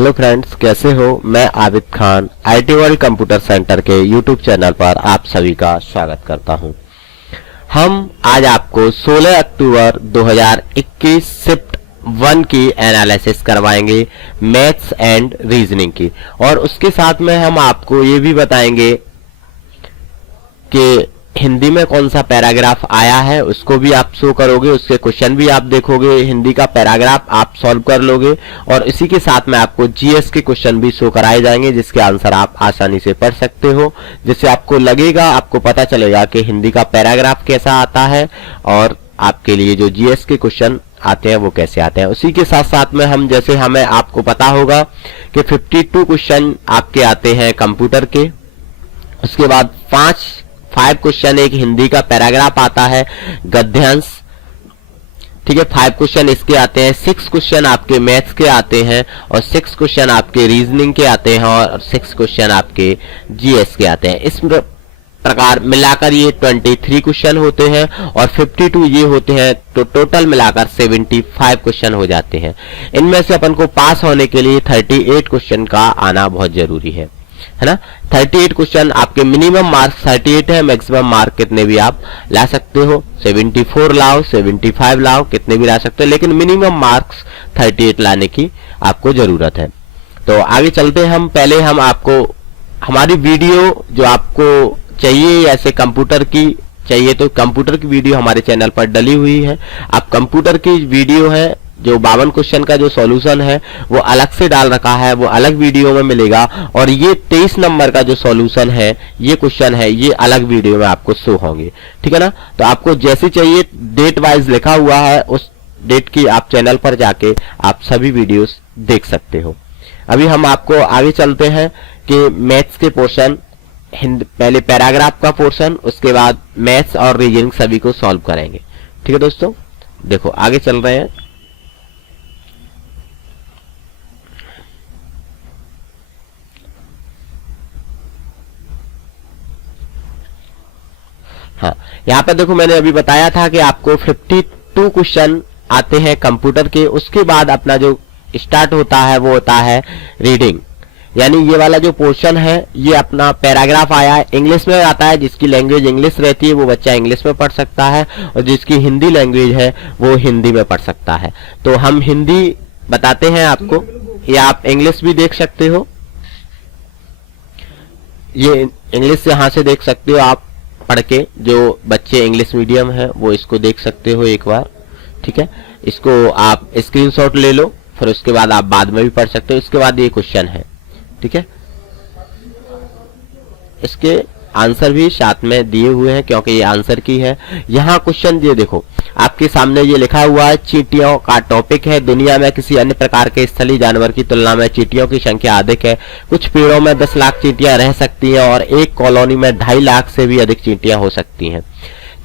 Hello friends, कैसे हो। मैं Abid Khan IT world computer centre के यूट्यूब चैनल पर आप सभी का स्वागत करता हूं। हम आज आपको 16 अक्टूबर 2021 शिफ्ट 1 की एनालिसिस करवाएंगे, मैथ्स एंड रीजनिंग की, और उसके साथ में हम आपको ये भी बताएंगे कि हिंदी में कौन सा पैराग्राफ आया है, उसको भी आप शो करोगे, उसके क्वेश्चन भी आप देखोगे, हिंदी का पैराग्राफ आप सॉल्व कर लोगे, और इसी के साथ में आपको जीएस के क्वेश्चन भी शो कराए जाएंगे जिसके आंसर आप आसानी से पढ़ सकते हो, जिससे आपको लगेगा, आपको पता चलेगा कि हिंदी का पैराग्राफ कैसा आता है और आपके लिए जो जीएस के क्वेश्चन आते हैं वो कैसे आते हैं। उसी के साथ साथ में हम जैसे हमें आपको पता होगा कि 52 क्वेश्चन आपके आते हैं कंप्यूटर के, उसके बाद 5 क्वेश्चन एक हिंदी का पैराग्राफ आता है गद्यांश, ठीक है। 5 क्वेश्चन इसके आते हैं, 6 क्वेश्चन आपके मैथ्स के आते हैं, और 6 क्वेश्चन आपके रीजनिंग के आते हैं, और 6 क्वेश्चन आपके जीएस के आते हैं। इस प्रकार मिलाकर ये 23 क्वेश्चन होते हैं, और 52 ये होते हैं, तो टोटल मिलाकर 75 क्वेश्चन हो जाते हैं। इनमें से अपन को पास होने के लिए 38 क्वेश्चन का आना बहुत जरूरी है ना। 38 क्वेश्चन आपके मिनिमम मार्क्स 38 है, मैक्सिमम मार्क कितने भी आप ला सकते हो, 74 लाओ, 75 लाओ, कितने भी ला सकते हो, लेकिन मिनिमम मार्क्स 38 लाने की आपको जरूरत है। तो आगे चलते हैं हम। पहले हम आपको हमारी वीडियो जो आपको चाहिए, ऐसे कंप्यूटर की चाहिए तो कंप्यूटर की वीडियो हमारे चैनल पर डली हुई है। आप कंप्यूटर की वीडियो है जो 52 क्वेश्चन का जो सॉल्यूशन है वो अलग से डाल रखा है, वो अलग वीडियो में मिलेगा, और ये 23 नंबर का जो सॉल्यूशन है, ये क्वेश्चन है, ये अलग वीडियो में आपको शो होंगे, ठीक है ना। तो आपको जैसे चाहिए, डेट वाइज लिखा हुआ है, उस डेट की आप चैनल पर जाके आप सभी वीडियोस देख सकते हो। अभी हम आपको आगे चलते हैं कि मैथ्स के पोर्शन, पहले पैराग्राफ का पोर्शन, उसके बाद मैथ्स और रीजनिंग सभी को सॉल्व करेंगे, ठीक है दोस्तों। देखो आगे चल रहे हैं। हाँ, यहाँ पर देखो मैंने अभी बताया था कि आपको 52 क्वेश्चन आते हैं कंप्यूटर के। उसके बाद अपना जो स्टार्ट होता है वो होता है रीडिंग, यानी ये वाला जो पोर्शन है, ये अपना पैराग्राफ आया है, इंग्लिश में आता है। जिसकी लैंग्वेज इंग्लिश रहती है वो बच्चा इंग्लिश में पढ़ सकता है, और जिसकी हिंदी लैंग्वेज है वो हिंदी में पढ़ सकता है। तो हम हिंदी बताते हैं आपको, या आप इंग्लिश भी देख सकते हो। ये इंग्लिश यहाँ से देख सकते हो आप पढ़ के, जो बच्चे इंग्लिश मीडियम है वो इसको देख सकते हो एक बार, ठीक है। इसको आप स्क्रीनशॉट ले लो, फिर उसके बाद आप बाद में भी पढ़ सकते हो। इसके बाद ये क्वेश्चन है, ठीक है, इसके आंसर भी साथ में दिए हुए हैं क्योंकि ये आंसर की है। यहाँ क्वेश्चन ये देखो आपके सामने ये लिखा हुआ है, चींटियों का टॉपिक है। दुनिया में किसी अन्य प्रकार के स्थलीय जानवर की तुलना में चींटियों की संख्या अधिक है। कुछ पेड़ों में 10 लाख चींटियां रह सकती हैं, और एक कॉलोनी में 2.5 लाख से भी अधिक चींटियां हो सकती हैं।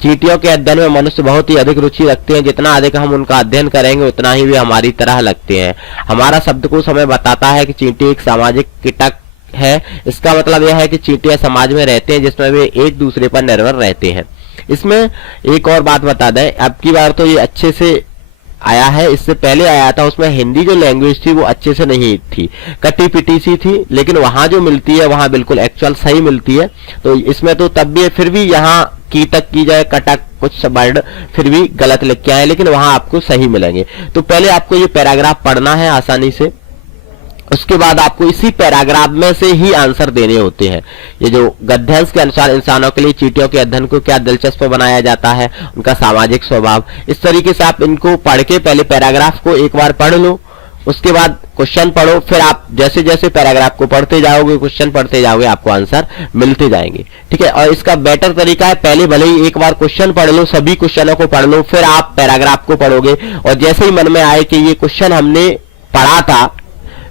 चींटियों के अध्ययन में मनुष्य बहुत ही अधिक रुचि रखते हैं। जितना अधिक हम उनका अध्ययन करेंगे उतना ही वे हमारी तरह लगते हैं। हमारा शब्दकोश हमें बताता है कि चींटी एक सामाजिक कीटक है। इसका मतलब यह है कि चींटियां समाज में रहते हैं जिसमें वे एक दूसरे पर निर्भर रहते हैं। इसमें एक और बात बता दें, अब की बार तो ये अच्छे से आया है, इससे पहले आया था उसमें हिंदी जो लैंग्वेज थी वो अच्छे से नहीं थी, कटी पिटी सी थी, लेकिन वहां जो मिलती है वहां बिल्कुल एक्चुअल सही मिलती है। तो इसमें तो तब भी फिर भी यहाँ कीटक की जाए कटक, कुछ वर्ड फिर भी गलत लिख के आए, लेकिन वहां आपको सही मिलेंगे। तो पहले आपको ये पैराग्राफ पढ़ना है आसानी से, उसके बाद आपको इसी पैराग्राफ में से ही आंसर देने होते हैं। ये जो गद्यांश के अनुसार इंसानों के लिए चींटियों के अध्ययन को क्या दिलचस्प बनाया जाता है, उनका सामाजिक स्वभाव, इस तरीके से आप इनको पढ़ के पहले पैराग्राफ को एक बार पढ़ लो, उसके बाद क्वेश्चन पढ़ो, फिर आप जैसे जैसे पैराग्राफ को पढ़ते जाओगे, क्वेश्चन पढ़ते जाओगे, आपको आंसर मिलते जाएंगे, ठीक है। और इसका बेटर तरीका है, पहले भले ही एक बार क्वेश्चन पढ़ लो, सभी क्वेश्चनों को पढ़ लो, फिर आप पैराग्राफ को पढ़ोगे, और जैसे ही मन में आए कि ये क्वेश्चन हमने पढ़ा था,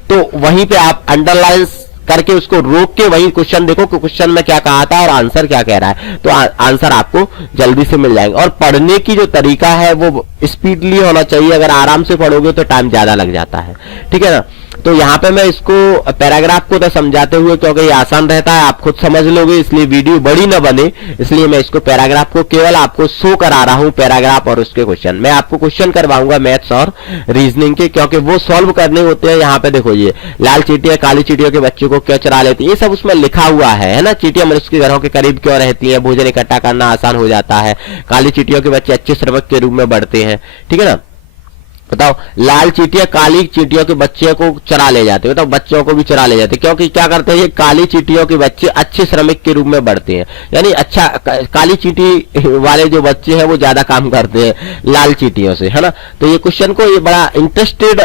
तो वहीं पे आप अंडरलाइन करके उसको रोक के वही क्वेश्चन देखो कि क्वेश्चन में क्या कहा था और आंसर क्या कह रहा है, तो आंसर आपको जल्दी से मिल जाएगा। और पढ़ने की जो तरीका है वो स्पीडली होना चाहिए, अगर आराम से पढ़ोगे तो टाइम ज्यादा लग जाता है, ठीक है ना। तो यहाँ पे मैं इसको पैराग्राफ को तो समझाते हुए, क्योंकि ये आसान रहता है, आप खुद समझ लोगे, इसलिए वीडियो बड़ी ना बने, इसलिए मैं इसको पैराग्राफ को केवल आपको शो करा रहा हूं, पैराग्राफ और उसके क्वेश्चन। मैं आपको क्वेश्चन करवाऊंगा मैथ्स और रीजनिंग के, क्योंकि वो सॉल्व करने होते हैं। यहाँ पे देखो, ये लाल चींटियां काली चींटियों के बच्चों को क्यों चरा लेती है, ये सब उसमें लिखा हुआ है ना। चींटियां मनुष्य के घरों के करीब क्यों रहती है, भोजन इकट्ठा करना आसान हो जाता है, काली चींटियों के बच्चे अच्छे श्रमिक के रूप में बढ़ते हैं, ठीक है ना। बताओ, लाल चींटियां काली चींटियों के बच्चे को चरा ले जाते हैं, बताओ बच्चों को भी चरा ले जाते हैं, क्योंकि क्या करते हैं, ये काली चींटियों के बच्चे अच्छे श्रमिक के रूप में बढ़ते हैं, यानी अच्छा काली चींटी वाले जो बच्चे हैं वो ज्यादा काम करते हैं लाल चींटियों से, है ना। तो ये क्वेश्चन को, ये बड़ा इंटरेस्टेड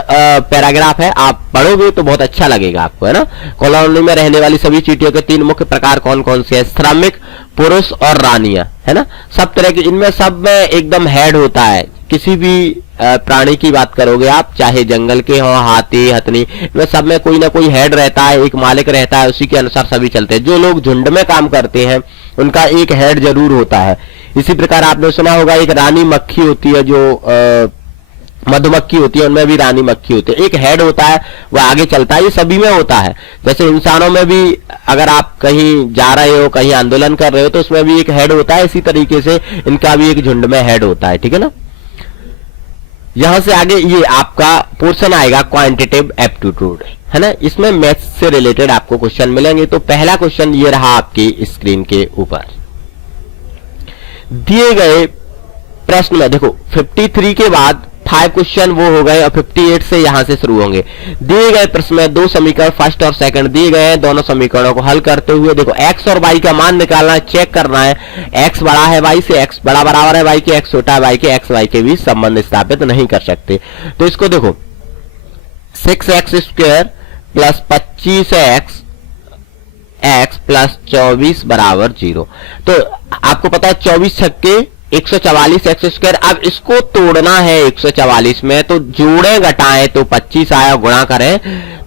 पैराग्राफ है, आप पढ़ोगे तो बहुत अच्छा लगेगा आपको, है ना। कॉलोनी में रहने वाली सभी चींटियों के 3 मुख्य प्रकार कौन कौन से हैं, श्रमिक, पुरुष और रानियां, है ना। सब तरह के, इनमें सब में एकदम हेड होता है। किसी भी प्राणी की बात करोगे आप, चाहे जंगल के हो, हाथी, हथनी, इनमें सब में कोई ना कोई हेड रहता है, एक मालिक रहता है, उसी के अनुसार सभी चलते हैं। जो लोग झुंड में काम करते हैं उनका एक हेड जरूर होता है। इसी प्रकार आपने सुना होगा, एक रानी मक्खी होती है, जो मधुमक्खी होती है, उनमें भी रानी मक्खी होती है, एक हेड होता है, वो आगे चलता है। ये सभी में होता है। जैसे इंसानों में भी, अगर आप कहीं जा रहे हो, कहीं आंदोलन कर रहे हो, तो उसमें भी एक हेड होता है। इसी तरीके से इनका भी एक झुंड में हेड होता है, ठीक है ना। यहां से आगे ये आपका पोर्शन आएगा क्वांटिटेटिव एप्टीट्यूड, है ना। इसमें मैथ्स से रिलेटेड आपको क्वेश्चन मिलेंगे। तो पहला क्वेश्चन ये रहा आपकी स्क्रीन के ऊपर। दिए गए प्रश्न में देखो, 53 के बाद 5 क्वेश्चन वो हो गए और 58 से यहां से शुरू होंगे। दिए गए प्रश्न में 2 समीकरण फर्स्ट और सेकंड दिए गए हैं। दोनों समीकरणों को हल करते हुए देखो, x और y का मान निकालना है, चेक करना है, x बड़ा है y से, x बड़ा बराबर है y के, x छोटा है y के, x y के बीच संबंध स्थापित नहीं कर सकते। तो इसको देखो, 6x² प्लस 25x प्लस 24 बराबर 0। तो आपको पता है 24 छक्के 144 x²। अब इसको तोड़ना है 144 में, तो जोड़े घटाएं तो 25 आया, गुणा करें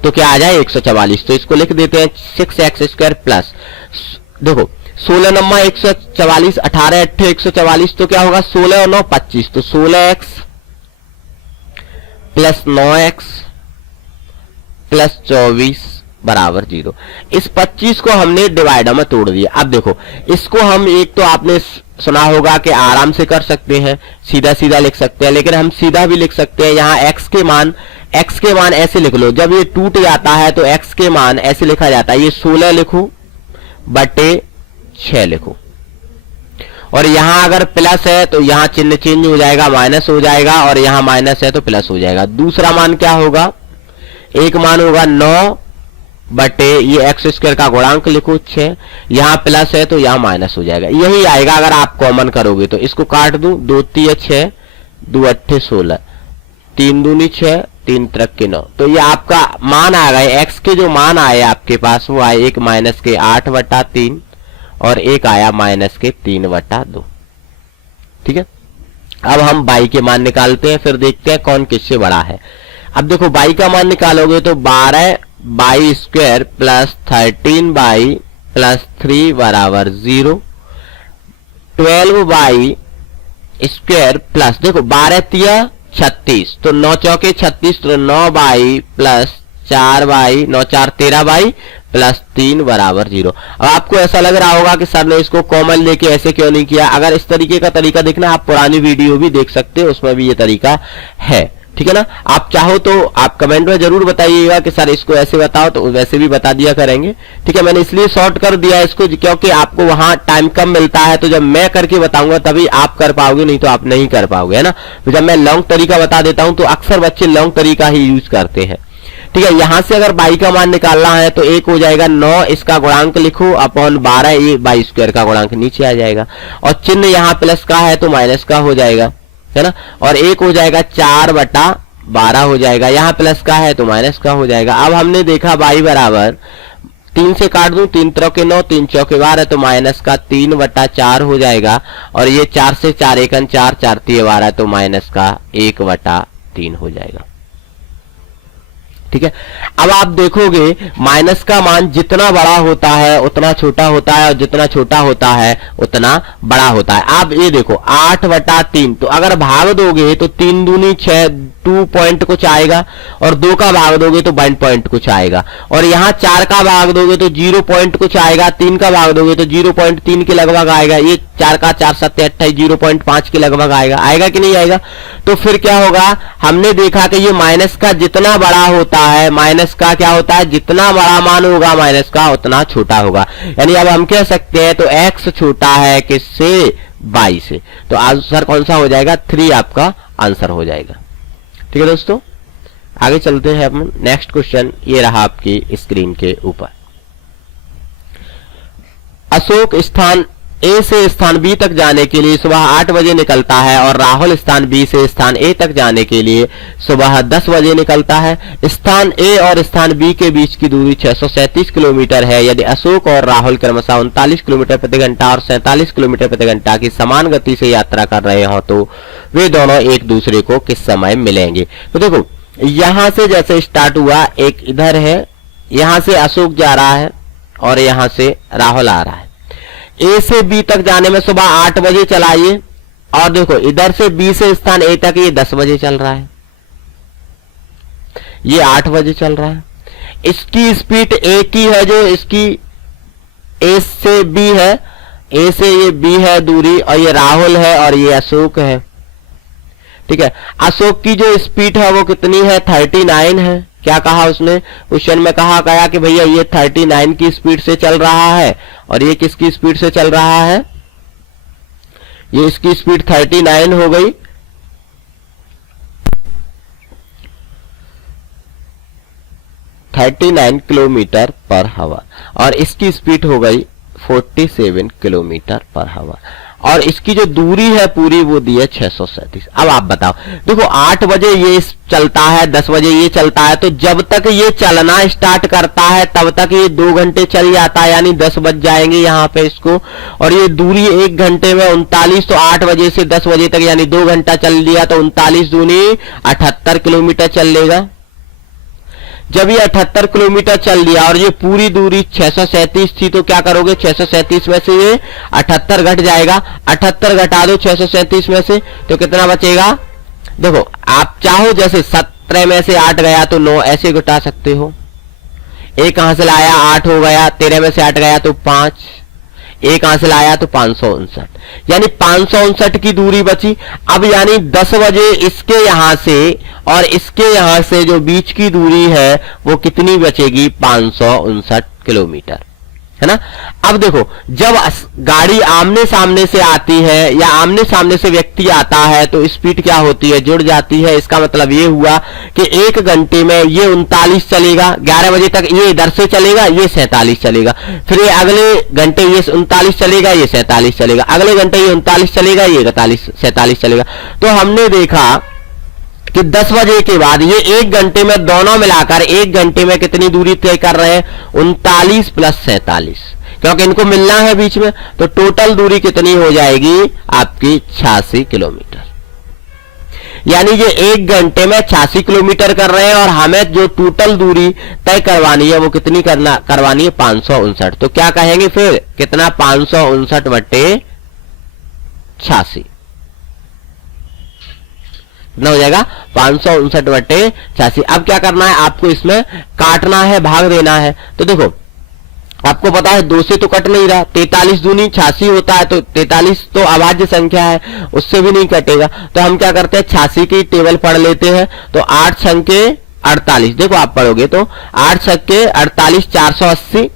तो क्या आ जाए 144। तो इसको लिख देते हैं 6x² प्लस, देखो 16 नम्मा 144, 18 8 144, तो क्या होगा 16 और 9 25, तो 16x प्लस 9x प्लस 24 बराबर 0। इस 25 को हमने डिवाइडर में तोड़ दिया। अब देखो, इसको हम, एक तो आपने सुना होगा कि आराम से कर सकते हैं, सीधा सीधा लिख सकते हैं, लेकिन हम सीधा भी लिख सकते हैं। यहाँ x के मान ऐसे लिख लो, जब ये टूट जाता है तो x के मान ऐसे लिखा जाता है, ये 16 लिखो बटे 6 लिखो, और यहां अगर प्लस है तो यहां चिन्ह चेंज हो जाएगा, माइनस हो जाएगा, और यहां माइनस है तो प्लस हो जाएगा। दूसरा मान क्या होगा, एक मान होगा 9 बटे ये x² का गुणांक लिखो 6, यहां प्लस है तो यहां माइनस हो जाएगा, यही आएगा अगर आप कॉमन करोगे तो। इसको काट दूं, 2 3 6, 2 8 16, 3 दूनी 6, 3 3 के 9। तो ये आपका मान आ गए, x के जो मान आए आपके पास वो आए, एक माइनस के 8/3 और एक आया माइनस के 3/2, ठीक है। अब हम y के मान निकालते हैं, फिर देखते हैं कौन किससे बड़ा है। अब देखो, y का मान निकालोगे तो 12y² प्लस 13y प्लस 3 बराबर 0, 12y² प्लस, देखो 12 3 36, तो 9 चौके 36, तो 9y plus 4y, 9 4 13y plus 3 बराबर 0। अब आपको ऐसा लग रहा होगा कि सर ने इसको कॉमन लेके ऐसे क्यों नहीं किया। अगर इस तरीके का तरीका देखना, आप पुरानी वीडियो भी देख सकते हो, उसमें भी ये तरीका है, ठीक है ना। आप चाहो तो आप कमेंट में जरूर बताइएगा कि सर इसको ऐसे बताओ, तो वैसे भी बता दिया करेंगे, ठीक है। मैंने इसलिए शॉर्ट कर दिया इसको, क्योंकि आपको वहां टाइम कम मिलता है, तो जब मैं करके बताऊंगा तभी आप कर पाओगे, नहीं तो आप नहीं कर पाओगे, है ना। तो जब मैं लॉन्ग तरीका बता देता हूं तो अक्सर बच्चे लॉन्ग तरीका ही यूज करते हैं, ठीक है। यहां से अगर y का मान निकालना है तो एक हो जाएगा 9, इसका गुणांक लिखो अपॉन 12, ये y² का गुणांक नीचे आ जाएगा, और चिन्ह यहाँ प्लस का है तो माइनस का हो जाएगा, है ना। और एक हो जाएगा 4/12 हो जाएगा, यहाँ प्लस का है तो माइनस का हो जाएगा। अब हमने देखा y बराबर 3 से काट दूं, 3 3 के 9, 3 चौके 12, तो माइनस का 3/4 हो जाएगा, और ये 4 से 4 1 4, 4 3 12, तो माइनस का 1/3 हो जाएगा, ठीक है। अब आप देखोगे माइनस का मान जितना बड़ा होता है उतना छोटा होता है, और जितना छोटा होता है उतना बड़ा होता है। आप ये देखो 8/3, तो अगर भाग दोगे तो 3 दूनी 6, 2 पॉइंट कुछ आएगा, और 2 का भाग दोगे तो 1 पॉइंट कुछ आएगा, और यहाँ 4 का भाग दोगे तो 0 पॉइंट कुछ आएगा, 3 का भाग दोगे तो 0.3 के लगभग आएगा, ये 4 का 4 7 28 0.5 के लगभग आएगा। आएगा कि नहीं आएगा? तो फिर क्या होगा, हमने देखा कि ये माइनस का जितना बड़ा होता है, माइनस का क्या होता है, जितना बड़ा मान होगा माइनस का उतना छोटा होगा। यानी अब हम कह सकते हैं तो x छोटा है किससे, y से। तो आंसर कौन सा हो जाएगा, 3 आपका आंसर हो जाएगा। ठीक है दोस्तों, आगे चलते हैं हम। नेक्स्ट क्वेश्चन ये रहा आपकी स्क्रीन के ऊपर। अशोक स्थान ए से स्थान बी तक जाने के लिए सुबह 8 बजे निकलता है, और राहुल स्थान बी से स्थान ए तक जाने के लिए सुबह 10 बजे निकलता है। स्थान ए और स्थान बी के बीच की दूरी 637 किलोमीटर है। यदि अशोक और राहुल क्रमशः 39 किलोमीटर प्रति घंटा और 47 किलोमीटर प्रति घंटा की समान गति से यात्रा कर रहे हो तो वे दोनों एक दूसरे को किस समय मिलेंगे। तो देखो यहां से जैसे स्टार्ट हुआ, एक इधर है, यहां से अशोक जा रहा है और यहां से राहुल आ रहा है। ए से बी तक जाने में सुबह 8 बजे चलाइए, और देखो इधर से बी से स्थान ए तक ये 10 बजे चल रहा है, ये 8 बजे चल रहा है। इसकी स्पीड ए की है, जो इसकी ए से बी है, ए से ये बी है दूरी, और ये राहुल है और ये अशोक है। ठीक है, अशोक की जो स्पीड है वो कितनी है, 39 है। क्या कहा उसने क्वेश्चन में, कहा गया कि भैया ये 39 की स्पीड से चल रहा है, और ये किसकी स्पीड से चल रहा है, ये इसकी स्पीड 39 हो गई। 39 किलोमीटर पर हावर, और इसकी स्पीड हो गई 47 किलोमीटर पर हावर, और इसकी जो दूरी है पूरी वो दी है 637। अब आप बताओ, देखो 8 बजे ये चलता है, 10 बजे ये चलता है, तो जब तक ये चलना स्टार्ट करता है तब तक ये 2 घंटे चल जाता है, यानी 10 बज जाएंगे यहाँ पे इसको, और ये दूरी 1 घंटे में 39, तो 8 बजे से 10 बजे तक यानी 2 घंटा चल लिया, तो 39 दूनी 78 किलोमीटर चल लेगा। जब ये 78 किलोमीटर चल लिया और ये पूरी दूरी 637 थी, तो क्या करोगे, 637 में से ये 78 घट जाएगा, 78 घटा दो 637 में से, तो कितना बचेगा। देखो आप चाहो जैसे 17 में से 8 गया तो 9 ऐसे घटा सकते हो, एक कहां से लाया 8 हो गया, 13 में से 8 गया तो 5, एक कहां से लाया तो 559, यानी 559 की दूरी बची। अब यानी 10 बजे इसके यहां से और इसके यहां से जो बीच की दूरी है वो कितनी बचेगी, 559 किलोमीटर, है ना। अब देखो जब गाड़ी आमने सामने से आती है या आमने सामने से व्यक्ति आता है तो स्पीड क्या होती है, जुड़ जाती है। इसका मतलब ये हुआ कि 1 घंटे में ये 39 चलेगा, 11 बजे तक ये इधर से चलेगा, ये 47 चलेगा, फिर ये अगले घंटे ये 39 चलेगा, ये 47 चलेगा, अगले घंटे ये 39 चलेगा, ये 47 चलेगा। तो हमने देखा कि 10 बजे के बाद ये 1 घंटे में दोनों मिलाकर 1 घंटे में कितनी दूरी तय कर रहे हैं, 39 प्लस 47, क्योंकि इनको मिलना है बीच में, तो टोटल दूरी कितनी हो जाएगी आपकी 86 किलोमीटर। यानी ये 1 घंटे में 86 किलोमीटर कर रहे हैं, और हमें जो टोटल दूरी तय करवानी है वो कितनी करवानी है, 559। तो क्या कहेंगे फिर, कितना, 559/86 कितना हो जाएगा, 559/86। अब क्या करना है आपको, इसमें काटना है, भाग देना है। तो देखो आपको पता है 2 से तो कट नहीं रहा, 43 दूनी 86 होता है, तो 43 तो अभाज्य संख्या है, उससे भी नहीं कटेगा। तो हम क्या करते हैं, 86 की टेबल पढ़ लेते हैं। तो 8 छंके 48, देखो आप पढ़ोगे तो 8 छक्के 48, 480,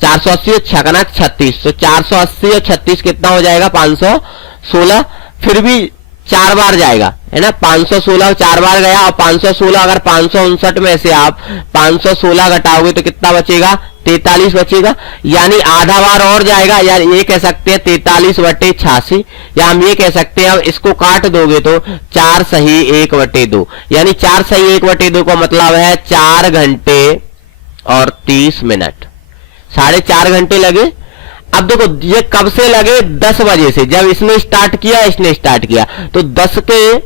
480 और छकना 36, तो 480 और 36 कितना हो जाएगा, 516। फिर भी 4 बार जाएगा, है ना, 516 4 बार गया, और 516 अगर 559 में से आप 516 घटाओगे तो कितना बचेगा, 43 बचेगा, यानी आधा बार और जाएगा। यार ये कह सकते हैं 43/86, या हम ये कह सकते हैं, अब इसको काट दोगे तो 4 सही 1/2, यानी 4 सही 1/2 का मतलब है 4 घंटे और 30 मिनट, 4.5 घंटे लगे। अब देखो ये कब से लगे, 10 बजे से, जब इसने स्टार्ट किया, तो 10 के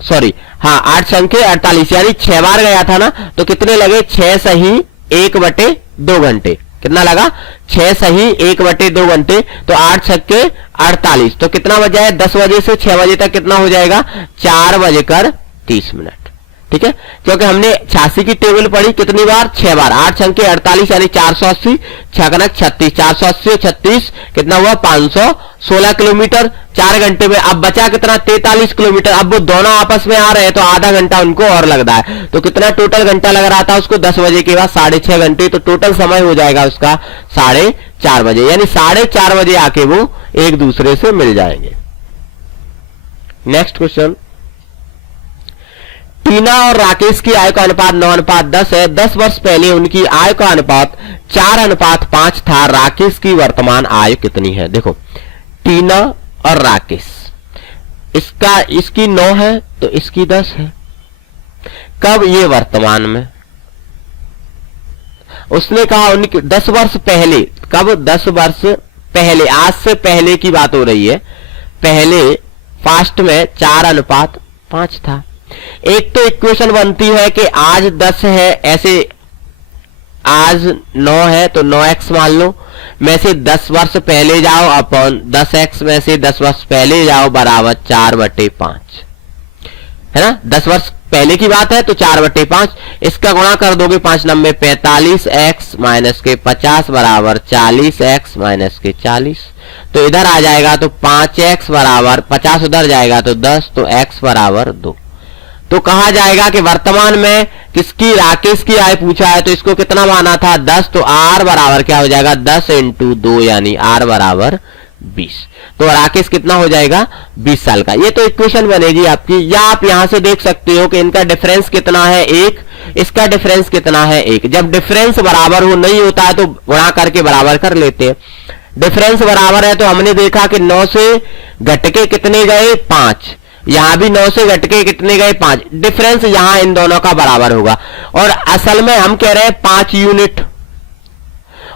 सॉरी, हाँ 8 संख्या 48 यानी 6 बार गया था ना, तो कितने लगे 6 सही 1/2 घंटे। कितना लगा 6 सही 1/2 घंटे, तो 8 छक्के 48, तो कितना बजा है 10 बजे से 6 बजे तक कितना हो जाएगा 4:30। ठीक है, क्योंकि हमने 86 की टेबल पढ़ी कितनी बार 6 बार, 8 संख्या 48 यानी 480, 6 कनक 36, 480 36 कितना हुआ 516 किलोमीटर 4 घंटे में। अब बचा कितना 43 किलोमीटर। अब वो दोनों आपस में आ रहे हैं तो आधा घंटा उनको और लग रहा है, तो कितना टोटल घंटा लग रहा था उसको 10 बजे के बाद 6.5 घंटे, तो टोटल समय हो जाएगा उसका 4:30 बजे, यानी 4:30 बजे आके वो एक दूसरे से मिल जाएंगे। नेक्स्ट क्वेश्चन, टीना और राकेश की आय का अनुपात 9:10 है। 10 वर्ष पहले उनकी आय का अनुपात 4:5 था। राकेश की वर्तमान आय कितनी है? देखो टीना और राकेश, इसकी 9 है तो इसकी 10 है। कब? ये वर्तमान में। उसने कहा उनकी 10 वर्ष पहले, कब? 10 वर्ष पहले, आज से पहले की बात हो रही है। पहले फास्ट में 4:5 था। एक तो इक्वेशन बनती है कि आज 10 है, ऐसे आज 9 है तो 9x मान लो, में से 10 वर्ष पहले जाओ अपन 10x में से 10 वर्ष पहले जाओ बराबर 4/5, है ना। 10 वर्ष पहले की बात है तो 4/5, इसका गुणा कर दोगे 5 9 45x माइनस के 50 बराबर 40x माइनस के 40, तो इधर आ जाएगा तो 5x बराबर 50 उधर जाएगा तो 10, तो x बराबर 2। तो कहा जाएगा कि वर्तमान में किसकी, राकेश की आय पूछा है तो इसको कितना माना था 10, तो r बराबर क्या हो जाएगा 10 × 2 यानी r बराबर 20। तो राकेश कितना हो जाएगा 20 साल का। ये तो इक्वेशन बनेगी आपकी, या आप यहां से देख सकते हो कि इनका डिफरेंस कितना है 1, इसका डिफरेंस कितना है 1। जब डिफरेंस बराबर हो नहीं होता है तो गुणा करके बराबर कर लेते हैं। डिफरेंस बराबर है तो हमने देखा कि 9 से घटके कितने गए 5, यहां भी 9 से घटके कितने गए 5, डिफरेंस यहां इन दोनों का बराबर होगा। और असल में हम कह रहे हैं 5 यूनिट,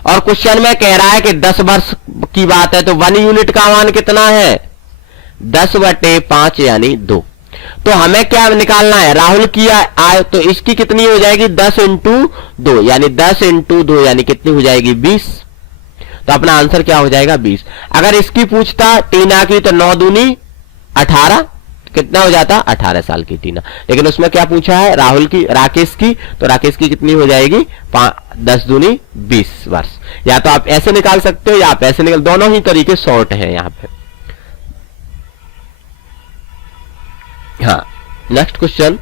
और क्वेश्चन में कह रहा है कि 10 वर्ष की बात है तो 1 यूनिट का मान कितना है 10/5 यानी 2। तो हमें क्या निकालना है, राहुल की आय, तो इसकी कितनी हो जाएगी 10 × 2 यानी 10 × 2 यानी कितनी हो जाएगी 20। तो अपना आंसर क्या हो जाएगा 20। अगर इसकी पूछता टीना की तो 9 दूनी 18, कितना हो जाता 18 साल की टीना। लेकिन उसमें क्या पूछा है राहुल की, राकेश की, तो राकेश की कितनी हो जाएगी 10 दूनी 20 वर्ष। या तो आप ऐसे निकाल सकते हो या आप ऐसे निकाल, दोनों ही तरीके शॉर्ट हैं यहां पे। हाँ, नेक्स्ट क्वेश्चन,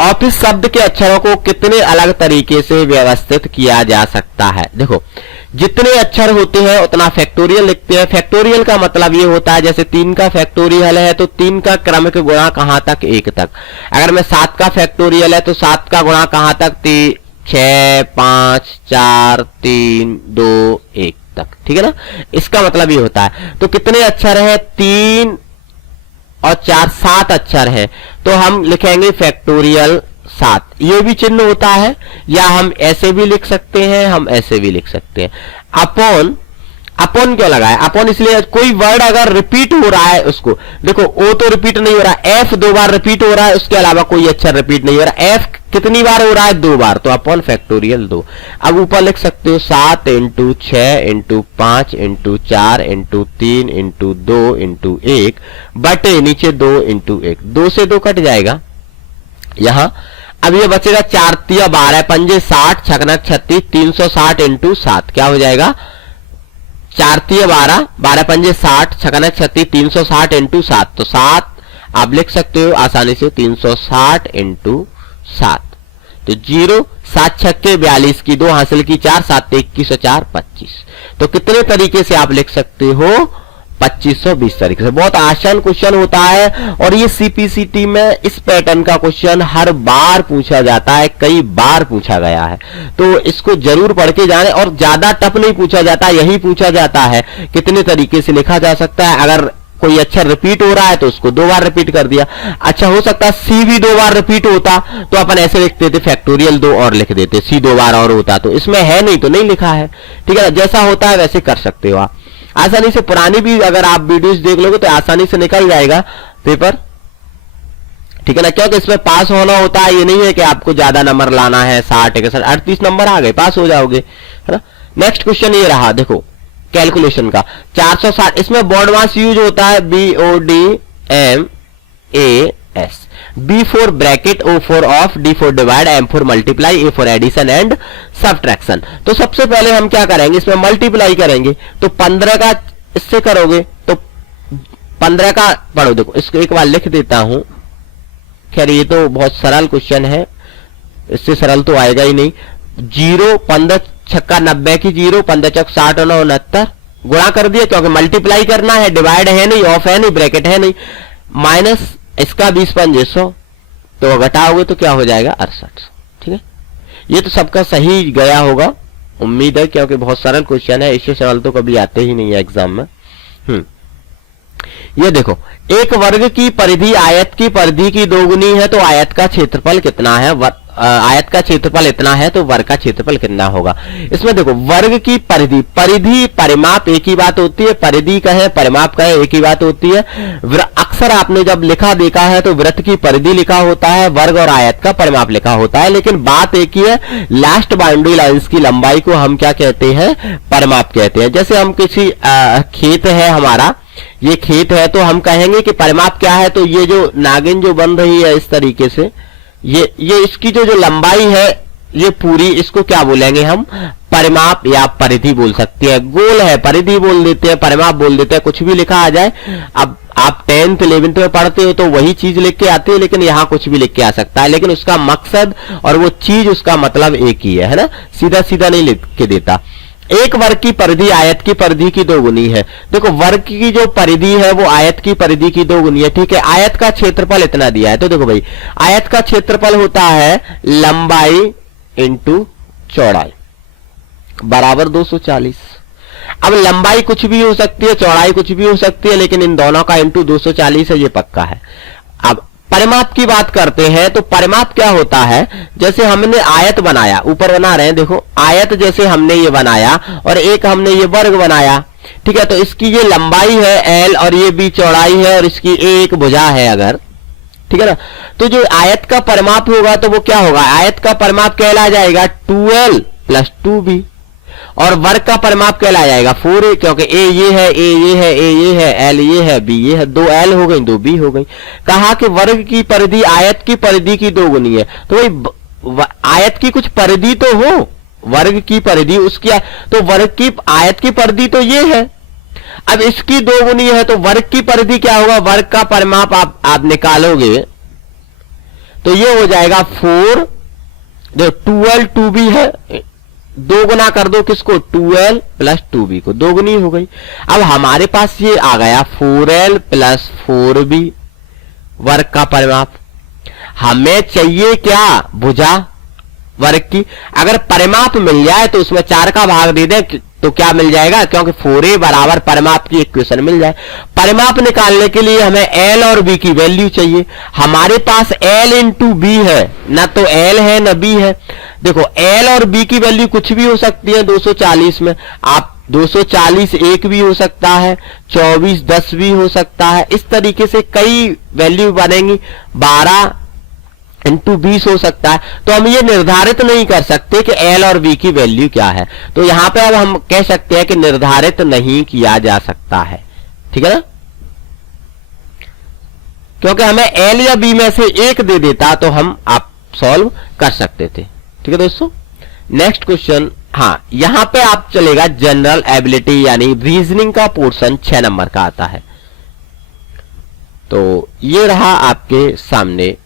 ऑफिस शब्द के अक्षरों को कितने अलग तरीके से व्यवस्थित किया जा सकता है? देखो जितने अक्षर होते हैं उतना फैक्टोरियल लिखते हैं। फैक्टोरियल का मतलब ये होता है जैसे 3 का फैक्टोरियल है तो 3 का क्रमिक गुणा कहां तक 1 तक। अगर मैं 7 का फैक्टोरियल है तो 7 का गुणा कहां तक 6 5 4 3 2 1 तक, ठीक है ना। इसका मतलब ये होता है। तो कितने अक्षर है 3 और 4 7 अक्षर है, तो हम लिखेंगे फैक्टोरियल 7। ये भी चिन्ह होता है, या हम ऐसे भी लिख सकते हैं, हम ऐसे भी लिख सकते हैं। अपॉन, अपॉन क्यों लगाए, अपॉन इसलिए कोई वर्ड अगर रिपीट हो रहा है उसको, देखो ओ तो रिपीट नहीं हो रहा, एफ 2 बार रिपीट हो रहा है, उसके अलावा कोई अक्षर रिपीट नहीं हो रहा। एफ कितनी बार हो रहा है 2 बार, तो अपॉन फैक्टोरियल 2। अब ऊपर लिख सकते हो 7 × 6 × 5 × 4 × 3 × 2 × 1 बटे नीचे 2 × 1, 2 से 2 कट जाएगा यहां। अब ये बचेगा 4 × 12 पंजे 60 छकनक 36 360 × 7 क्या हो जाएगा 4 × 12 12 पंजे 60 छकनक 36 360 × 7, तो 7 आप लिख सकते हो आसानी से 360 × 7, तो 0 7 छक्के 42 की 2 हासिल की 4 7 21 4 25। तो कितने तरीके से आप लिख सकते हो 2520 तरीके से। बहुत आसान क्वेश्चन होता है और ये सीपीसीटी में इस पैटर्न का क्वेश्चन हर बार पूछा जाता है, कई बार पूछा गया है, तो इसको जरूर पढ़ के जाने। और ज्यादा टफ नहीं पूछा जाता, यही पूछा जाता है कितने तरीके से लिखा जा सकता है। अगर कोई अक्षर रिपीट हो रहा है तो उसको 2 बार रिपीट कर दिया। अच्छा हो सकता है सी भी 2 बार रिपीट होता तो अपन ऐसे लिखते थे फैक्टोरियल 2 और लिख देते, सी 2 बार और होता, तो इसमें है नहीं तो नहीं लिखा है, ठीक है। जैसा होता है वैसे कर सकते हो आप आसानी से। पुरानी भी अगर आप वीडियोस देख लोगे तो आसानी से निकल जाएगा पेपर। ठीक है ना, क्योंकि इसमें पास होना होता है, ये नहीं है कि आपको ज्यादा नंबर लाना है, 60 61 38 नंबर आ गए पास हो जाओगे, है ना। नेक्स्ट क्वेश्चन ये रहा, देखो कैलकुलेशन का 460, इसमें बोर्ड मास यूज होता है BODMAS, B for bracket, O for of, D for divide, M for multiply, A for addition and subtraction. तो सबसे पहले हम क्या करेंगे, इसमें मल्टीप्लाई करेंगे, तो 15 का इससे करोगे तो 15 का पढ़ो, देखो इसको एक बार लिख देता हूं, खैर ये तो बहुत सरल क्वेश्चन है, इससे सरल तो आएगा ही नहीं। 0 15 छक्का 90 की 0, 15 चौक 60 और 69 गुणा कर दिया, क्योंकि मल्टीप्लाई करना है, डिवाइड है नहीं, ऑफ है नहीं, ब्रैकेट है नहीं, माइनस इसका 20 5 100, तो घटाओगे तो क्या हो जाएगा 68। ठीक है, ये तो सबका सही गया होगा उम्मीद है, क्योंकि बहुत सरल क्वेश्चन है, इससे सरल तो कभी आते ही नहीं है एग्जाम में। ये देखो, एक वर्ग की परिधि आयत की परिधि की दोगुनी है तो आयत का क्षेत्रफल कितना है, आयत का क्षेत्रफल इतना है तो वर्ग का क्षेत्रफल कितना होगा। इसमें देखो वर्ग की परिधि, परिधि परिमाप एक ही बात होती है, परिधि कहे परिमाप कहे एक ही बात होती है। अक्सर आपने जब लिखा देखा है तो वृत्त की परिधि लिखा होता है, वर्ग और आयत का परिमाप लिखा होता है, लेकिन बात एक ही है, लास्ट बाउंड्री लाइंस की लंबाई को हम क्या कहते हैं, परिमाप कहते हैं। जैसे हम किसी खेत है हमारा, ये खेत है तो हम कहेंगे कि परिमाप क्या है, तो ये जो नागिन जो बन रही है इस तरीके से, ये इसकी जो लंबाई है ये पूरी, इसको क्या बोलेंगे हम, परिमाप या परिधि बोल सकते हैं। गोल है परिधि बोल देते हैं, परिमाप बोल देते हैं, कुछ भी लिखा आ जाए। अब आप 10th 11th में पढ़ते हो तो वही चीज लिख के आती है, लेकिन यहां कुछ भी लिख के आ सकता है, लेकिन उसका मकसद और वो चीज उसका मतलब एक ही है ना, सीधा सीधा नहीं लिख के देता। एक वर्ग की परिधि आयत की परिधि की दोगुनी है। देखो वर्ग की जो परिधि है वो आयत की परिधि की दोगुनी है, ठीक है। आयत का क्षेत्रफल इतना दिया है, तो देखो भाई आयत का क्षेत्रफल होता है लंबाई इंटू चौड़ाई बराबर 240। अब लंबाई कुछ भी हो सकती है, चौड़ाई कुछ भी हो सकती है, लेकिन इन दोनों का इंटू 240 है, ये पक्का है। अब परिमाप की बात करते हैं तो परिमाप क्या होता है, जैसे हमने आयत बनाया, ऊपर बना रहे हैं देखो आयत, जैसे हमने ये बनाया और एक हमने ये वर्ग बनाया, ठीक है, तो इसकी ये लंबाई है l और ये भी चौड़ाई है और इसकी एक भुजा है अगर, ठीक है ना, तो जो आयत का परिमाप होगा तो वो क्या होगा, आयत का परिमाप कहला जाएगा 2l + 2b, और वर्ग का परिमाप कहला जाएगा 4a, क्योंकि a ये है, a ये है, a ये है, l ये है, b ये है, 2l हो गई 2b हो गई। कहा कि वर्ग की परिधि आयत की परिधि की दोगुनी है, तो भाई आयत की कुछ परिधि तो हो, वर्ग की परिधि उसकी, तो वर्ग की आयत की परिधि तो ये है, अब इसकी दोगुनी है तो वर्ग की परिधि क्या होगा, वर्ग का परिमाप आप निकालोगे तो ये हो जाएगा 4, देखो 2l 2b है, दो गुना कर दो किसको, 2l + 2b को, दोगुनी हो गई। अब हमारे पास ये आ गया 4l + 4b वर्ग का परिमाप। हमें चाहिए क्या, भुजा वर्ग की। अगर परिमाप मिल जाए तो उसमें 4 का भाग दे दें तो क्या मिल जाएगा, क्योंकि 4a बराबर परिमाप की इक्वेशन मिल जाए। परिमाप निकालने के लिए हमें l और b की वैल्यू चाहिए, हमारे पास l × b है, ना तो l है ना b है। देखो l और b की वैल्यू कुछ भी हो सकती है, 240 में आप 240 1 भी हो सकता है, 24 10 भी हो सकता है, इस तरीके से कई वैल्यू बनेंगी, 12 × 20 हो सकता है। तो हम ये निर्धारित नहीं कर सकते कि l और b की वैल्यू क्या है, तो यहां पे अब हम कह सकते हैं कि निर्धारित नहीं किया जा सकता है, ठीक है ना, क्योंकि हमें l या b में से एक दे देता तो हम आप सॉल्व कर सकते थे। ठीक है दोस्तों, नेक्स्ट क्वेश्चन, हाँ यहां पे आप चलेगा जनरल एबिलिटी यानी रीजनिंग का पोर्शन 6 नंबर का आता है। तो ये रहा आपके सामने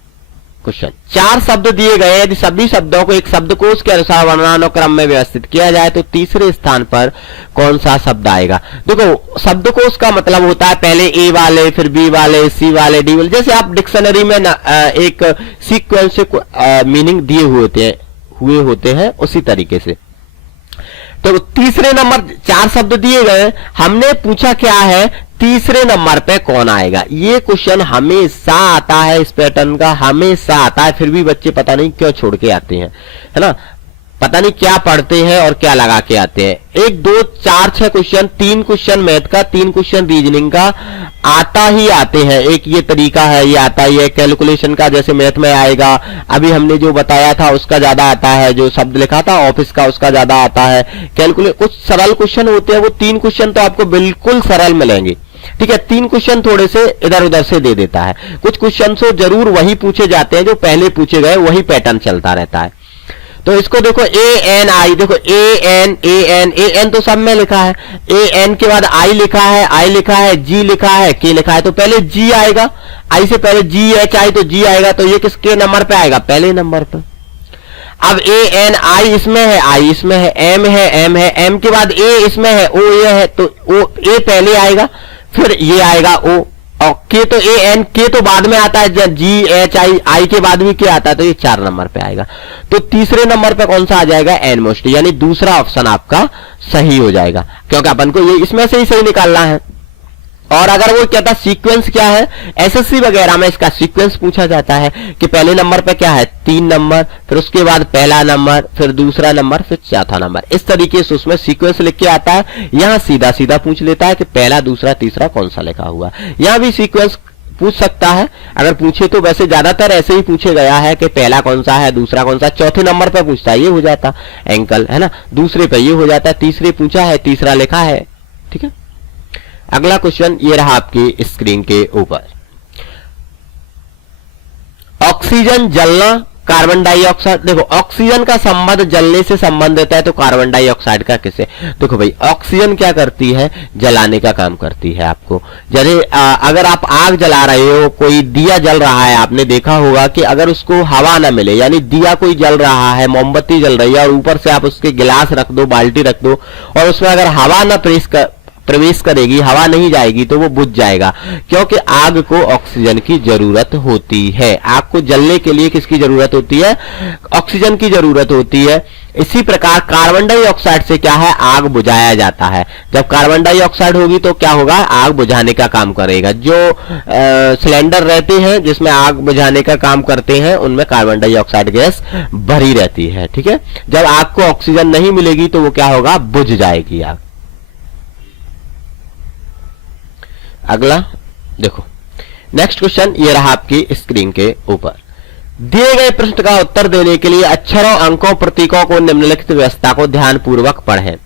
क्वेश्चन, 4 शब्द दिए गए, यदि सभी शब्दों को एक शब्दकोश के अनुसार वर्णानुक्रम में व्यवस्थित किया जाए तो तीसरे स्थान पर कौन सा शब्द आएगा। देखो शब्दकोश का मतलब होता है पहले ए वाले, फिर बी वाले, सी वाले, डी वाले, जैसे आप डिक्शनरी में एक सीक्वेंस से मीनिंग दिए हुए होते हैं उसी तरीके से। तो तीसरे नंबर 4 शब्द दिए गए, हमने पूछा क्या है तीसरे नंबर पे कौन आएगा। ये क्वेश्चन हमेशा आता है, इस पैटर्न का हमेशा आता है, फिर भी बच्चे पता नहीं क्यों छोड़ के आते हैं, है ना, पता नहीं क्या पढ़ते हैं और क्या लगा के आते हैं। 1 2 4 6 क्वेश्चन, 3 क्वेश्चन मैथ का, 3 क्वेश्चन रीजनिंग का आता ही आते हैं। एक ये तरीका है, ये आता ही है। कैलकुलेशन का जैसे मैथ में आएगा, अभी हमने जो बताया था उसका ज्यादा आता है, जो शब्द लिखा था ऑफिस का उसका ज्यादा आता है। कुछ सरल क्वेश्चन होते हैं, वो 3 क्वेश्चन तो आपको बिल्कुल सरल मिलेंगे, ठीक है। 3 क्वेश्चन थोड़े से इधर उधर से दे देता है। कुछ क्वेश्चन तो जरूर वही पूछे जाते हैं जो पहले पूछे गए, वही पैटर्न चलता रहता है। तो इसको देखो ANI, देखो AN तो सब में लिखा है। AN के बाद I लिखा है, I लिखा है, G लिखा है, K लिखा है। तो पहले G आएगा, I से पहले GHI, तो G आएगा। तो ये किसके नंबर पे आएगा? पहले नंबर पे। अब ANI इसमें है, I इसमें है, M है, M है, M के बाद A इसमें है, O ये है, तो A पहले आएगा, फिर ये आएगा O, और K तो AN, K तो बाद में आता है। GHI, I के बाद भी K आता है, तो ये 4 नंबर पे आएगा। तो तीसरे नंबर पे कौन सा आ जाएगा? N मोस्ट, यानी दूसरा ऑप्शन आपका सही हो जाएगा, क्योंकि अपन को ये इसमें से ही सही निकालना है। और अगर वो कहता सीक्वेंस क्या है, एसएससी वगैरह में इसका सीक्वेंस पूछा जाता है कि पहले नंबर पे क्या है? 3 नंबर, फिर उसके बाद पहला नंबर, फिर दूसरा नंबर, फिर चौथा नंबर। इस तरीके से उसमें सीक्वेंस लिख के आता है। यहां सीधा सीधा पूछ लेता है कि पहला, दूसरा, तीसरा कौन सा लिखा हुआ। यहां भी सीक्वेंस पूछ सकता है, अगर पूछे तो। वैसे ज्यादातर ऐसे ही पूछे गया है कि पहला कौन सा है, दूसरा कौन सा। चौथे नंबर पे पूछता है, ये हो जाता एंकल, है ना। दूसरे पे ये हो जाता है, तीसरे पूछा है, तीसरा लिखा है, ठीक है। अगला क्वेश्चन ये रहा आपकी स्क्रीन के ऊपर। ऑक्सीजन जलना, कार्बन डाइऑक्साइड। देखो ऑक्सीजन का संबंध जलने से संबंधित है, तो कार्बन डाइऑक्साइड का किससे? देखो भाई, ऑक्सीजन क्या करती है? जलाने का काम करती है आपको। जैसे अगर आप आग जला रहे हो, कोई दिया जल रहा है, आपने देखा होगा कि अगर उसको हवा ना मिले, यानी दिया कोई जल रहा है, मोमबत्ती जल रही है, और ऊपर से आप उसके गिलास रख दो, बाल्टी रख दो, और उसमें अगर हवा ना प्रवेश करेगी, हवा नहीं जाएगी, तो वो बुझ जाएगा। क्योंकि आग को ऑक्सीजन की जरूरत होती है। आग को जलने के लिए किसकी जरूरत होती है? ऑक्सीजन की जरूरत होती है। इसी प्रकार कार्बन डाइऑक्साइड से क्या है? आग बुझाया जाता है। जब कार्बन डाइऑक्साइड होगी तो क्या होगा? आग बुझाने का काम करेगा। जो सिलेंडर रहते हैं जिसमें आग बुझाने का काम करते हैं, उनमें कार्बन डाइऑक्साइड गैस भरी रहती है, ठीक है। जब आग को ऑक्सीजन नहीं मिलेगी तो वो क्या होगा? बुझ जाएगी आग। अगला देखो, नेक्स्ट क्वेश्चन ये रहा आपकी स्क्रीन के ऊपर। दिए गए प्रश्न का उत्तर देने के लिए अक्षरों, अंकों, प्रतीकों को निम्नलिखित व्यवस्था को ध्यानपूर्वक पढ़ें।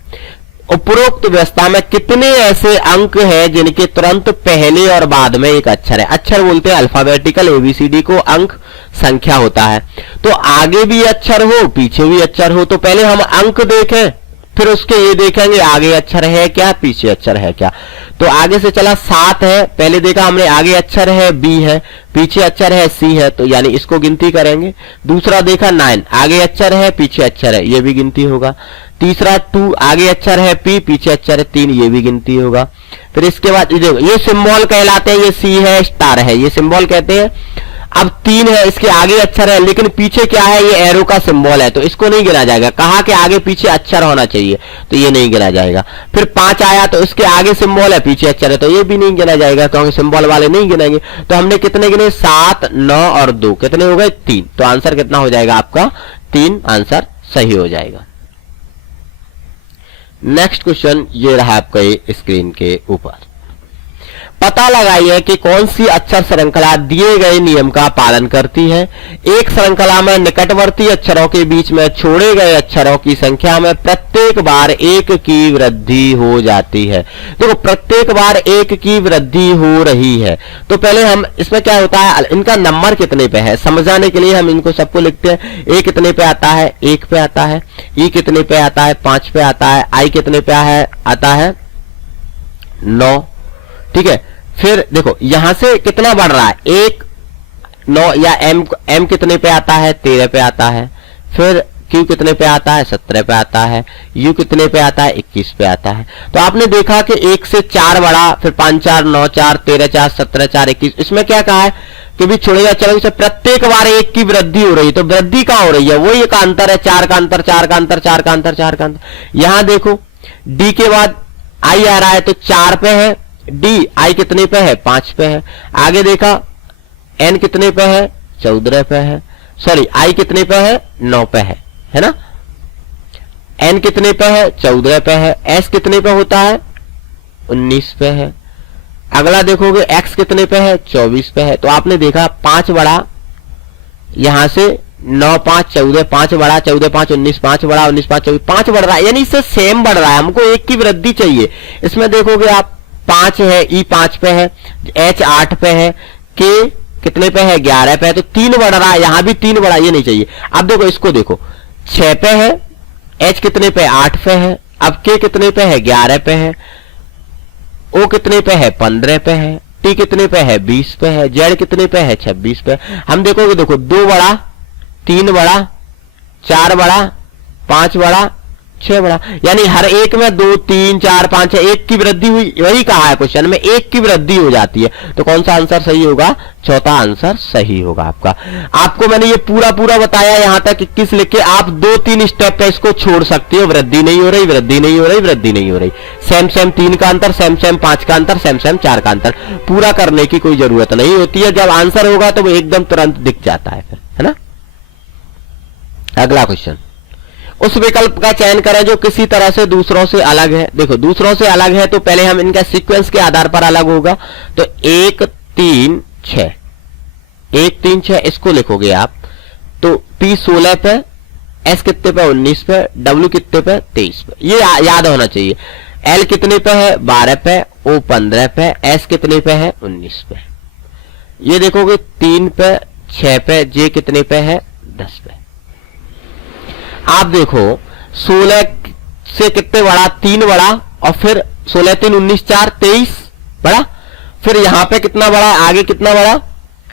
उपरोक्त व्यवस्था में कितने ऐसे अंक हैं जिनके तुरंत पहले और बाद में एक अक्षर है? अक्षर बोलते हैं अल्फाबेटिकल, एबीसीडी को अंक संख्या होता है। तो आगे भी अक्षर हो, पीछे भी अक्षर हो। तो पहले हम अंक देखें, फिर उसके ये देखेंगे आगे अक्षर है क्या, पीछे अक्षर है क्या। तो आगे से चला 7 है, पहले देखा हमने, आगे अक्षर है B है, पीछे अक्षर है C है, तो यानी इसको गिनती करेंगे। दूसरा देखा 9, आगे अक्षर है, पीछे अक्षर है, ये भी गिनती होगा। तीसरा 2, आगे अक्षर है P, पीछे अक्षर है 3, ये भी गिनती होगा। फिर इसके बाद ये सिंबल कहलाते हैं, ये C है, स्टार है, ये सिंबल कहते हैं। अब 3 है, इसके आगे अक्षर है, लेकिन पीछे क्या है? ये एरो का सिंबल है, तो इसको नहीं गिना जाएगा। कहा कि आगे पीछे अक्षर होना चाहिए, तो ये नहीं गिना जाएगा। फिर 5 आया, तो इसके आगे सिंबल है, पीछे अक्षर है, तो ये भी नहीं गिना जाएगा, क्योंकि सिंबल वाले नहीं गिनेंगे। तो हमने कितने गिने? 7, 9 और 2, कितने हो गए? 3। तो आंसर कितना हो जाएगा आपका? 3 आंसर सही हो जाएगा। नेक्स्ट क्वेश्चन ये रहा आपका स्क्रीन के ऊपर। पता लगाइए कि कौन सी अक्षर श्रृंखला दिए गए नियम का पालन करती है। एक श्रृंखला में निकटवर्ती अक्षरों के बीच में छोड़े गए अक्षरों की संख्या में प्रत्येक बार 1 की वृद्धि हो जाती है। देखो प्रत्येक बार 1 की वृद्धि हो रही है। तो पहले हम इसमें क्या होता है, इनका नंबर कितने पे है समझाने के लिए हम इनको सबको लिखते हैं। ए कितने पे आता है? 1 पे आता है। ई कितने पे आता है? 5 पे आता है। आई कितने पे आता है? 9, ठीक है। फिर देखो यहां से कितना बढ़ रहा है? 1, 9, या एम कितने पे आता है? 13 पे आता है। फिर क्यू कितने पे आता है? 17 पे आता है। यू कितने पे आता है? 21 पे आता है। तो आपने देखा कि 1 से 4 बढ़ा, फिर 5 4 9 4 13 4 17 4 21। इसमें क्या कहा है कि भी छोड़ेगा चलो से प्रत्येक बार 1 की वृद्धि हो रही है। तो वृद्धि कहां हो रही है? वो एक अंतर है, 4 का अंतर, 4 का अंतर, 4 का अंतर, 4 का अंतर। यहां देखो डी के बाद आई आ रहा है, तो 4 पे है डी। आई कितने पे है? 5 पे है। आगे देखा एन कितने पे है? 14 पे है। सॉरी आई कितने पे है? 9 पे है ना। एन कितने पे है? 14 पे है। एस कितने पे होता है? 19 पे है। अगला देखोगे एक्स कितने पे है? 24 पे है। तो आपने देखा 5 बढ़ा, यहां से 9 5 14, 5 बढ़ा, 14 5 19, 5 बढ़ा 19 5 24, 5 बढ़ रहा है, यानी इससे सेम बढ़ रहा है। हमको एक की वृद्धि चाहिए। इसमें देखोगे आप 5 है, ई 5 पे है, एच 8 पे है, के कितने पे है? 11 पे है। तो 3 बढ़ रहा है, यहां भी 3 बढ़ा, ये नहीं चाहिए। अब देखो इसको देखो, 6 पे है, एच कितने पे? 8 पे है। अब के कितने पे है? 11 पे है। ओ कितने पे है? 15 पे है। टी कितने पे है? 20 पे है। जेड कितने पे है? 26 पे। हम देखोगे, देखो 2 बढ़ा, 3 बढ़ा, 4 बढ़ा, 5 बढ़ा, 6 बढ़ा, यानी हर एक में 2 3 4 5 6 1 की वृद्धि हुई। वही कहा है क्वेश्चन में, 1 की वृद्धि हो जाती है। तो कौन सा आंसर सही होगा? चौथा आंसर सही होगा आपका। आपको मैंने ये पूरा पूरा बताया यहां तक 21 लिख के, आप 2-3 स्टेप पे इसको छोड़ सकते हो। वृद्धि नहीं हो रही, वृद्धि नहीं हो रही, वृद्धि नहीं हो रही। सेम 3 का अंतर, सेम 5 का अंतर, सेम 4 का अंतर। पूरा करने की कोई जरूरत नहीं होती है। जब आंसर होगा तो वो एकदम तुरंत दिख जाता है फिर, है ना। अगला क्वेश्चन, उस विकल्प का चयन करें जो किसी तरह से दूसरों से अलग है। देखो दूसरों से अलग है तो पहले हम इनका सीक्वेंस के आधार पर अलग होगा। तो 1 3 6, 1 3 6 इसको लिखोगे आप। तो P 16 पे, S कितने पे? 19 पे, W कितने पे? 23 पे। ये याद होना चाहिए। L कितने पे है? 12 पे, O 15 पे, S कितने पे है? 19 पे। ये देखोगे 3 पे, 6 पे, J कितने पे है? 10 पे। आप देखो 16 से कितने बढ़ा? 3 बढ़ा, और फिर 16 3 19 4 23 बढ़ा। फिर यहां पे कितना बढ़ा? आगे कितना बढ़ा?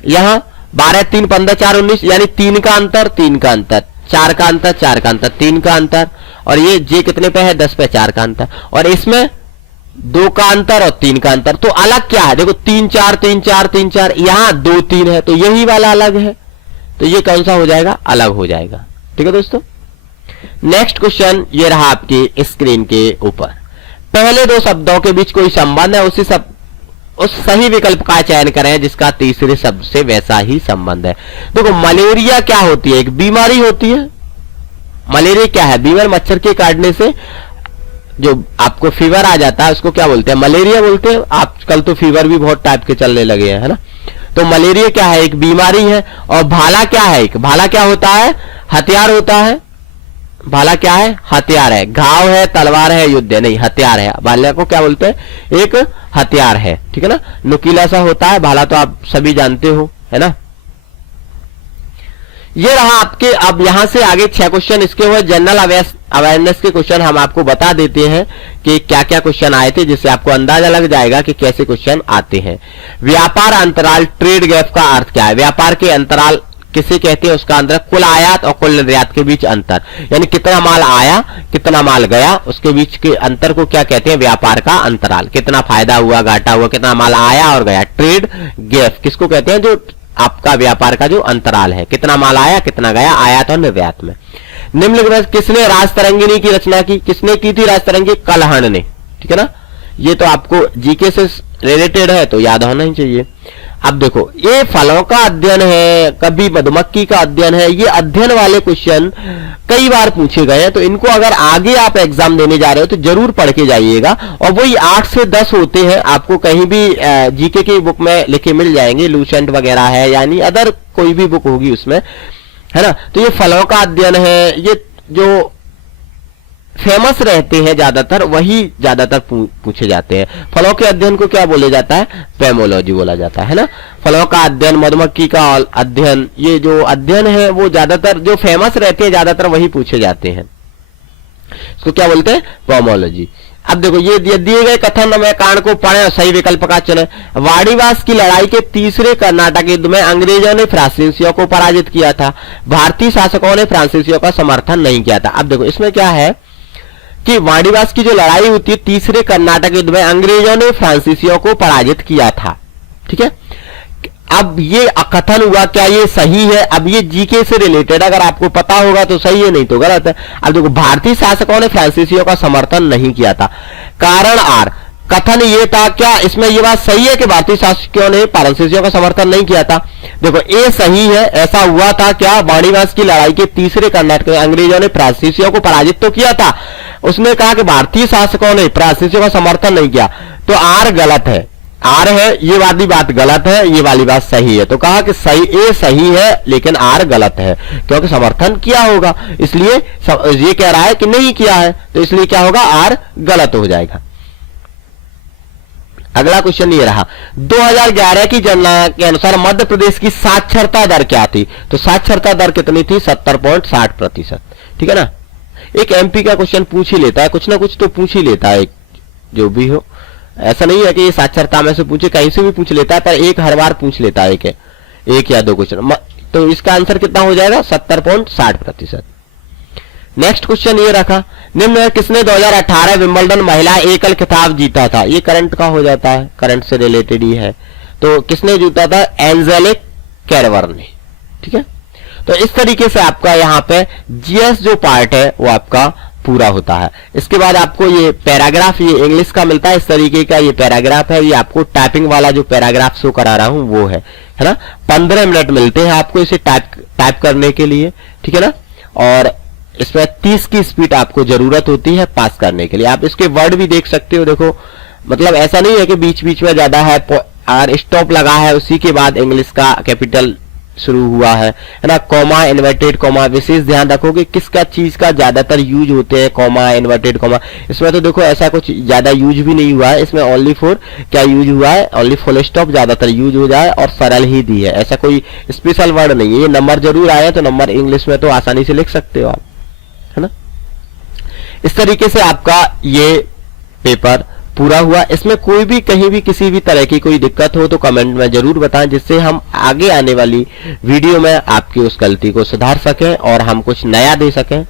यहां 12 3 15 4 19, यानी 3 का अंतर, 3 का अंतर, 4 का अंतर, 4 का अंतर, 3 का अंतर, और ये जे कितने पे है? 10 पे, 4 का अंतर, और इसमें 2 का अंतर और 3 का अंतर। तो अलग क्या है? देखो 3 4 3 4 3 4, यहां 2 3 है, तो यही वाला अलग है। तो ये कौन सा हो जाएगा? अलग हो जाएगा। ठीक है दोस्तों। नेक्स्ट क्वेश्चन ये रहा आपकी स्क्रीन के ऊपर। पहले 2 शब्दों के बीच कोई संबंध है, उस सही विकल्प का चयन करें जिसका तीसरे शब्द से वैसा ही संबंध है। देखो मलेरिया क्या होती है? एक बीमारी होती है। मलेरिया क्या है? बीमार मच्छर के काटने से जो आपको फीवर आ जाता है उसको क्या बोलते हैं? मलेरिया बोलते हैं। आजकल तो फीवर भी बहुत टाइप के चलने लगे हैं, है ना। तो मलेरिया क्या है? एक बीमारी है। और भाला क्या है? एक भाला क्या होता है? हथियार होता है। भाला क्या है? हथियार है। घाव है, तलवार है, युद्ध है, नहीं हथियार है। भाला को क्या बोलते हैं? एक हथियार है। ठीक है ना। नुकीला सा होता है भाला, तो आप सभी जानते हो, है ना। ये रहा आपके। अब यहां से आगे 6 क्वेश्चन इसके हुए जनरल अवेयरनेस के क्वेश्चन। हम आपको बता देते हैं कि क्या क्या क्वेश्चन आए थे, जिससे आपको अंदाजा लग जाएगा कि कैसे क्वेश्चन आते हैं। व्यापार अंतराल, ट्रेड गैप का अर्थ क्या है? व्यापार के अंतराल किसे कहते हैं? उसका अंतर कुल आयात और कुल निर्यात के बीच अंतर, यानी कितना माल आया कितना माल गया, उसके बीच के अंतर को क्या कहते हैं? व्यापार का अंतराल। कितना फायदा हुआ, घाटा हुआ, कितना माल आया और गया। ट्रेड गैप किसको कहते हैं? जो आपका व्यापार का जो अंतराल है, कितना माल आया कितना गया, आयात और निर्यात में। निम्नलिखित में किसने राजतरंगिणी की रचना की? किसने की थी राजतरंगी? कलहण ने। ठीक है ना। ये तो आपको जीके से रिलेटेड है तो याद होना ही चाहिए। अब देखो ये फलों का अध्ययन है, कभी मधुमक्खी का अध्ययन है। ये अध्ययन वाले क्वेश्चन कई बार पूछे गए हैं, तो इनको अगर आगे आप एग्जाम देने जा रहे हो तो जरूर पढ़ के जाइएगा। और वही 8 से 10 होते हैं, आपको कहीं भी जीके की बुक में लिखे मिल जाएंगे। लूसेंट वगैरह है, यानी अदर कोई भी बुक होगी उसमें, है ना। तो ये फलों का अध्ययन है। ये जो फेमस रहते हैं ज्यादातर वही ज्यादातर पूछे जाते हैं। फलों के अध्ययन को क्या बोला जाता है? पेमोलॉजी बोला जाता है ना। फलों का अध्ययन, मधुमक्खी का अध्ययन, ये जो अध्ययन है वो ज्यादातर जो फेमस रहते हैं ज्यादातर वही पूछे जाते हैं। इसको क्या बोलते हैं? पेमोलॉजी। अब देखो ये दिए गए कथन में कांड को पढ़ें और सही विकल्प का चुनें। वाड़ीवास की लड़ाई के तीसरे कर्नाटक युद्ध में अंग्रेजों ने फ्रांसीसियों को पराजित किया था। भारतीय शासकों ने फ्रांसीसियों का समर्थन नहीं किया था। अब देखो इसमें क्या है कि वाड़ीवास की जो लड़ाई होती है तीसरे कर्नाटक युद्ध में अंग्रेजों ने फ्रांसीसियों को पराजित किया था। ठीक है। अब ये कथन हुआ, क्या ये सही है? अब ये जीके से रिलेटेड, अगर आपको पता होगा तो सही है, नहीं तो गलत है। अब देखो भारतीय शासकों ने फ्रांसीसियों का समर्थन नहीं किया था। कारण आर, कथन ये था, क्या इसमें ये बात सही है कि भारतीय शासकों ने फ्रांसीसियों का समर्थन नहीं किया था? देखो ये सही है, ऐसा हुआ था। क्या वाणिवास की लड़ाई के तीसरे कर्नाटक में अंग्रेजों ने फ्रांसीसियों को पराजित तो किया था, उसने कहा कि भारतीय शासकों ने फ्रांसीसियों का समर्थन नहीं किया, तो आर गलत है, आर है ये वाली बात गलत है, ये वाली बात सही है। तो कहा कि सही, ए सही है लेकिन आर गलत है, क्योंकि समर्थन किया होगा, इसलिए ये कह रहा है कि नहीं किया है, तो इसलिए क्या होगा, आर गलत हो जाएगा। अगला क्वेश्चन ये रहा, 2011 की जनगणना के अनुसार मध्य प्रदेश की साक्षरता दर क्या थी? तो साक्षरता दर कितनी थी? 70.60%। ठीक है ना। एक एमपी का क्वेश्चन पूछ ही लेता है, कुछ ना कुछ तो पूछ ही लेता है, जो भी हो। ऐसा नहीं है कि ये साक्षरता में से पूछे, कहीं से भी पूछ लेता है, पर एक हर बार पूछ लेता है, एक या दो क्वेश्चन। तो इसका आंसर कितना हो जाएगा? 70.60%। नेक्स्ट क्वेश्चन ये रखा, निम्न में किसने 2018 विंबलडन महिला एकल खिताब जीता था? ये करंट का हो जाता है, करंट से रिलेटेड ही है। तो किसने जीता था? एंजेलिक केरबर ने। ठीक है। तो इस तरीके से आपका यहाँ पे जीएस जो पार्ट है वो आपका पूरा होता है। इसके बाद आपको ये पैराग्राफ, ये इंग्लिश का मिलता है, इस तरीके का ये पैराग्राफ है। ये आपको टाइपिंग वाला जो पैराग्राफ शो करा रहा हूं वो है ना। 15 मिनट मिलते हैं आपको इसे टाइप करने के लिए। ठीक है ना। और इसमें 30 की स्पीड आपको जरूरत होती है पास करने के लिए। आप इसके वर्ड भी देख सकते हो। देखो, मतलब ऐसा नहीं है कि बीच बीच में ज्यादा है और स्टॉप लगा है, उसी के बाद इंग्लिश का कैपिटल शुरू हुआ है ना। कॉमा, इन्वर्टेड कॉमा, विशेष ध्यान रखोगे किसका चीज का ज्यादातर यूज होते हैं, कॉमा, इन्वर्टेड कॉमा। इसमें तो देखो ऐसा कुछ ज्यादा यूज भी नहीं हुआ है, इसमें ओनली फॉर क्या यूज हुआ है, ओनली फुल स्टॉप ज्यादातर यूज हो जाए और सरल ही दी है, ऐसा कोई स्पेशल वर्ड नहीं है। ये नंबर जरूर आया, तो नंबर इंग्लिश में तो आसानी से लिख सकते हो आप, है ना। इस तरीके से आपका ये पेपर पूरा हुआ। इसमें कोई भी कहीं भी किसी भी तरह की कोई दिक्कत हो तो कमेंट में जरूर बताएं, जिससे हम आगे आने वाली वीडियो में आपकी उस गलती को सुधार सकें और हम कुछ नया दे सकें।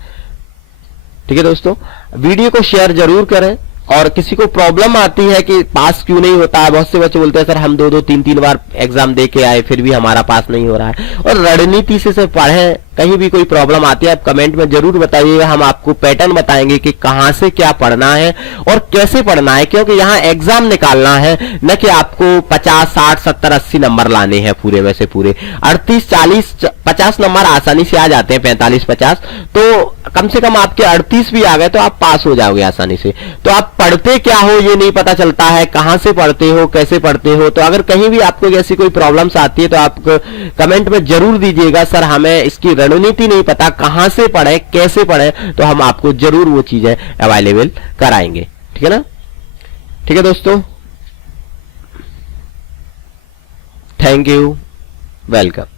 ठीक है दोस्तों, वीडियो को शेयर जरूर करें। और किसी को प्रॉब्लम आती है कि पास क्यों नहीं होता है, बहुत से बच्चे बोलते हैं सर हम 2-2, 3-3 बार एग्जाम दे के आए फिर भी हमारा पास नहीं हो रहा है। और रणनीति से पढ़ें, कहीं भी कोई प्रॉब्लम आती है आप कमेंट में जरूर बताइएगा, हम आपको पैटर्न बताएंगे कि कहां से क्या पढ़ना है और कैसे पढ़ना है, क्योंकि यहाँ एग्जाम निकालना है, न कि आपको 50, 60, 70, 80 नंबर लाने हैं पूरे वैसे पूरे। 38, 40, 50 नंबर आसानी से आ जाते हैं, 45, 50, तो कम से कम आपके 38 भी आ गए तो आप पास हो जाओगे आसानी से। तो आप पढ़ते क्या हो ये नहीं पता चलता है, कहां से पढ़ते हो, कैसे पढ़ते हो। तो अगर कहीं भी आपको ऐसी कोई प्रॉब्लम्स आती है तो आप कमेंट में जरूर दीजिएगा, सर हमें इसकी रणनीति नहीं पता, कहां से पढ़े, कैसे पढ़े, तो हम आपको जरूर वो चीजें अवेलेबल कराएंगे। ठीक है ना। ठीक है दोस्तों, थैंक यू, वेलकम।